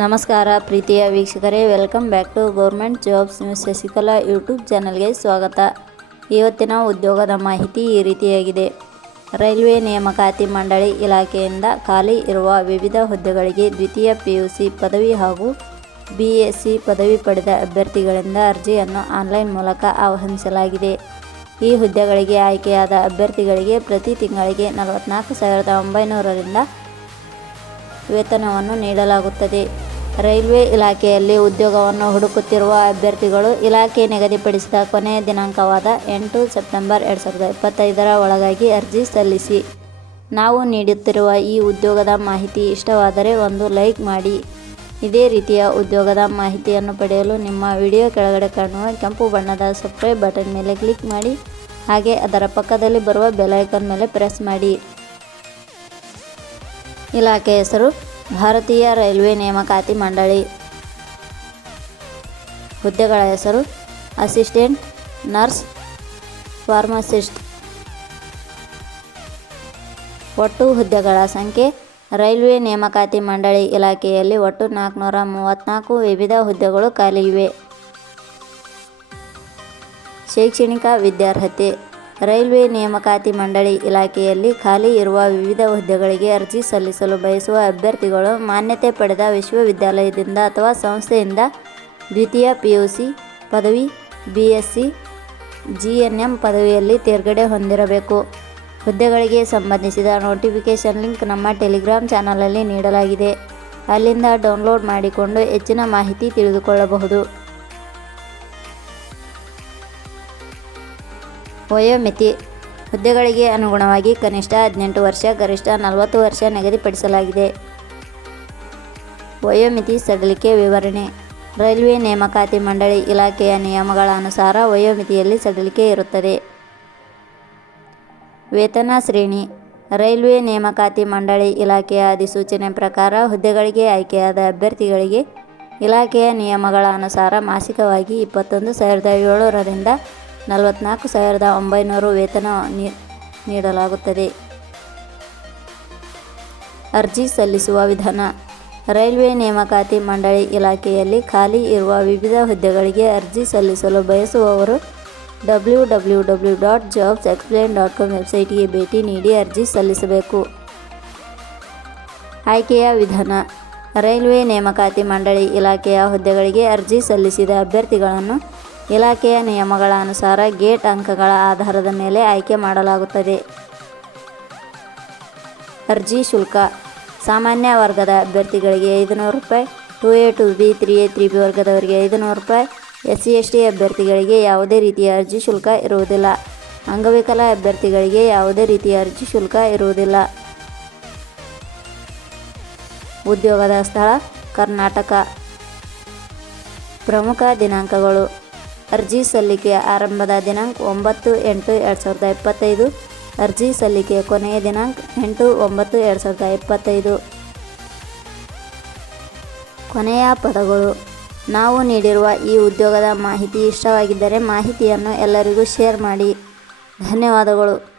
ನಮಸ್ಕಾರ ಪ್ರೀತಿಯ ವೀಕ್ಷಕರೇ welcome back to government jobs Shashikala YouTube ಚಾನಲ್ಗೆ ಸ್ವಾಗತ. ಇವತ್ತಿನ ಉದ್ಯೋಗದ ಮಾಹಿತಿ ಈ ರೀತಿಯಾಗಿದೆ. ರೈಲ್ವೆ ನೇಮಕಾತಿ ಮಂಡಳಿ ಇಲಾಖೆಯಿಂದ ಖಾಲಿ ಇರುವ ವಿವಿಧ ಹುದ್ದೆಗಳಿಗೆ ದ್ವಿತೀಯ ಪಿಯುಸಿ ಪದವಿ ಹಾಗೂ ಬಿ ಎಸ್ ಸಿ ಪದವಿ ಪಡೆದ ಅಭ್ಯರ್ಥಿಗಳಿಂದ ಅರ್ಜಿಯನ್ನು ಆನ್ಲೈನ್ ಮೂಲಕ ಆಹ್ವಾನಿಸಲಾಗಿದೆ. ಈ ಹುದ್ದೆಗಳಿಗೆ ಆಯ್ಕೆಯಾದ ಅಭ್ಯರ್ಥಿಗಳಿಗೆ ಪ್ರತಿ ತಿಂಗಳಿಗೆ ನಲವತ್ತ್ನಾಲ್ಕು ಸಾವಿರದ ಒಂಬೈನೂರರಿಂದ ವೇತನವನ್ನು ನೀಡಲಾಗುತ್ತದೆ. ರೈಲ್ವೆ ಇಲಾಖೆಯಲ್ಲಿ ಉದ್ಯೋಗವನ್ನು ಹುಡುಕುತ್ತಿರುವ ಅಭ್ಯರ್ಥಿಗಳು ಇಲಾಖೆ ನಿಗದಿಪಡಿಸಿದ ಕೊನೆಯ ದಿನಾಂಕವಾದ ಎಂಟು ಸೆಪ್ಟೆಂಬರ್ ಎರಡು ಸಾವಿರದ ಇಪ್ಪತ್ತೈದರ ಒಳಗಾಗಿ ಅರ್ಜಿ ಸಲ್ಲಿಸಿ. ನಾವು ನೀಡುತ್ತಿರುವ ಈ ಉದ್ಯೋಗದ ಮಾಹಿತಿ ಇಷ್ಟವಾದರೆ ಒಂದು ಲೈಕ್ ಮಾಡಿ. ಇದೇ ರೀತಿಯ ಉದ್ಯೋಗದ ಮಾಹಿತಿಯನ್ನು ಪಡೆಯಲು ನಿಮ್ಮ ವಿಡಿಯೋ ಕೆಳಗಡೆ ಕಾಣುವ ಕೆಂಪು ಬಣ್ಣದ ಸಬ್ಸ್ಕ್ರೈಬ್ ಬಟನ್ ಮೇಲೆ ಕ್ಲಿಕ್ ಮಾಡಿ. ಹಾಗೆ ಅದರ ಪಕ್ಕದಲ್ಲಿ ಬರುವ ಬೆಲ್ ಐಕಾನ್ ಮೇಲೆ ಪ್ರೆಸ್ ಮಾಡಿ. ಇಲಾಖೆ ಹೆಸರು ಭಾರತೀಯ ರೈಲ್ವೆ ನೇಮಕಾತಿ ಮಂಡಳಿ. ಹುದ್ದೆಗಳ ಹೆಸರು ಅಸಿಸ್ಟೆಂಟ್, ನರ್ಸ್, ಫಾರ್ಮಸಿಸ್ಟ್. ಒಟ್ಟು ಹುದ್ದೆಗಳ ಸಂಖ್ಯೆ ರೈಲ್ವೆ ನೇಮಕಾತಿ ಮಂಡಳಿ ಇಲಾಖೆಯಲ್ಲಿ ಒಟ್ಟು ನಾಲ್ಕುನೂರ ಮೂವತ್ತ್ನಾಲ್ಕು ವಿವಿಧ ಹುದ್ದೆಗಳು ಖಾಲಿ ಇವೆ. ಶೈಕ್ಷಣಿಕ ವಿದ್ಯಾರ್ಹತೆ ರೈಲ್ವೆ ನೇಮಕಾತಿ ಮಂಡಳಿ ಇಲಾಖೆಯಲ್ಲಿ ಖಾಲಿ ಇರುವ ವಿವಿಧ ಹುದ್ದೆಗಳಿಗೆ ಅರ್ಜಿ ಸಲ್ಲಿಸಲು ಬಯಸುವ ಅಭ್ಯರ್ಥಿಗಳು ಮಾನ್ಯತೆ ಪಡೆದ ವಿಶ್ವವಿದ್ಯಾಲಯದಿಂದ ಅಥವಾ ಸಂಸ್ಥೆಯಿಂದ ದ್ವಿತೀಯ ಪಿಯುಸಿ ಪದವಿ B S C G N M ಪದವಿಯಲ್ಲಿ ತೇರ್ಗಡೆ ಹೊಂದಿರಬೇಕು. ಹುದ್ದೆಗಳಿಗೆ ಸಂಬಂಧಿಸಿದ ನೋಟಿಫಿಕೇಷನ್ ಲಿಂಕ್ ನಮ್ಮ ಟೆಲಿಗ್ರಾಮ್ ಚಾನಲಲ್ಲಿ ನೀಡಲಾಗಿದೆ. ಅಲ್ಲಿಂದ ಡೌನ್ಲೋಡ್ ಮಾಡಿಕೊಂಡು ಹೆಚ್ಚಿನ ಮಾಹಿತಿ ತಿಳಿದುಕೊಳ್ಳಬಹುದು. ವಯೋಮಿತಿ ಹುದ್ದೆಗಳಿಗೆ ಅನುಗುಣವಾಗಿ ಕನಿಷ್ಠ ಹದಿನೆಂಟು ವರ್ಷ, ಗರಿಷ್ಠ ನಲವತ್ತು ವರ್ಷ ನಿಗದಿಪಡಿಸಲಾಗಿದೆ. ವಯೋಮಿತಿ ಸಡಿಲಿಕೆ ವಿವರಣೆ. ರೈಲ್ವೆ ನೇಮಕಾತಿ ಮಂಡಳಿ ಇಲಾಖೆಯ ನಿಯಮಗಳ ಅನುಸಾರ ವಯೋಮಿತಿಯಲ್ಲಿ ಸಡಿಲಿಕೆ ಇರುತ್ತದೆ. ವೇತನ ಶ್ರೇಣಿ. ರೈಲ್ವೆ ನೇಮಕಾತಿ ಮಂಡಳಿ ಇಲಾಖೆಯ ಅಧಿಸೂಚನೆ ಪ್ರಕಾರ ಹುದ್ದೆಗಳಿಗೆ ಆಯ್ಕೆಯಾದ ಅಭ್ಯರ್ಥಿಗಳಿಗೆ ಇಲಾಖೆಯ ನಿಯಮಗಳ ಅನುಸಾರ ಮಾಸಿಕವಾಗಿ ಇಪ್ಪತ್ತೊಂದು ಸಾವಿರದ ಏಳರಿಂದ ನಲವತ್ತ್ನಾಲ್ಕು ಸಾವಿರದ ಒಂಬೈನೂರು ವೇತನ ನೀಡಲಾಗುತ್ತದೆ. ಅರ್ಜಿ ಸಲ್ಲಿಸುವ ವಿಧಾನ. ರೈಲ್ವೆ ನೇಮಕಾತಿ ಮಂಡಳಿ ಇಲಾಖೆಯಲ್ಲಿ ಖಾಲಿ ಇರುವ ವಿವಿಧ ಹುದ್ದೆಗಳಿಗೆ ಅರ್ಜಿ ಸಲ್ಲಿಸಲು ಬಯಸುವವರು W W W dot jobs explain dot com ವೆಬ್ಸೈಟ್ಗೆ ಭೇಟಿ ನೀಡಿ ಅರ್ಜಿ ಸಲ್ಲಿಸಬೇಕು. ಆಯ್ಕೆಯ ವಿಧಾನ. ರೈಲ್ವೆ ನೇಮಕಾತಿ ಮಂಡಳಿ ಇಲಾಖೆಯ ಹುದ್ದೆಗಳಿಗೆ ಅರ್ಜಿ ಸಲ್ಲಿಸಿದ ಅಭ್ಯರ್ಥಿಗಳನ್ನು ಇಲಾಖೆಯ ನಿಯಮಗಳ ಅನುಸಾರ ಗೇಟ್ ಅಂಕಗಳ ಆಧಾರದ ಮೇಲೆ ಆಯ್ಕೆ ಮಾಡಲಾಗುತ್ತದೆ. ಅರ್ಜಿ ಶುಲ್ಕ. ಸಾಮಾನ್ಯ ವರ್ಗದ ಅಭ್ಯರ್ಥಿಗಳಿಗೆ ಐದುನೂರು ರೂಪಾಯಿ, two A two B, three A, three B ವರ್ಗದವರಿಗೆ ಐದುನೂರು ರೂಪಾಯಿ, ಎಸ್ ಸಿ, ಎಸ್ ಟಿ ಅಭ್ಯರ್ಥಿಗಳಿಗೆ ಯಾವುದೇ ರೀತಿಯ ಅರ್ಜಿ ಶುಲ್ಕ ಇರುವುದಿಲ್ಲ. ಅಂಗವಿಕಲ ಅಭ್ಯರ್ಥಿಗಳಿಗೆ ಯಾವುದೇ ರೀತಿಯ ಅರ್ಜಿ ಶುಲ್ಕ ಇರುವುದಿಲ್ಲ. ಉದ್ಯೋಗದ ಸ್ಥಳ ಕರ್ನಾಟಕ. ಪ್ರಮುಖ ದಿನಾಂಕಗಳು. ಅರ್ಜಿ ಸಲ್ಲಿಕೆ ಆರಂಭದ ದಿನಾಂಕ ಒಂಬತ್ತು ಎಂಟು ಎರಡು ಸಾವಿರದ ಇಪ್ಪತ್ತೈದು. ಅರ್ಜಿ ಸಲ್ಲಿಕೆ ಕೊನೆಯ ದಿನಾಂಕ ಎಂಟು ಒಂಬತ್ತು ಎರಡು ಸಾವಿರದ ಇಪ್ಪತ್ತೈದು. ಕೊನೆಯ ಪದಗಳು. ನಾವು ನೀಡಿರುವ ಈ ಉದ್ಯೋಗದ ಮಾಹಿತಿ ಇಷ್ಟವಾಗಿದ್ದರೆ ಮಾಹಿತಿಯನ್ನು ಎಲ್ಲರಿಗೂ ಶೇರ್ ಮಾಡಿ. ಧನ್ಯವಾದಗಳು.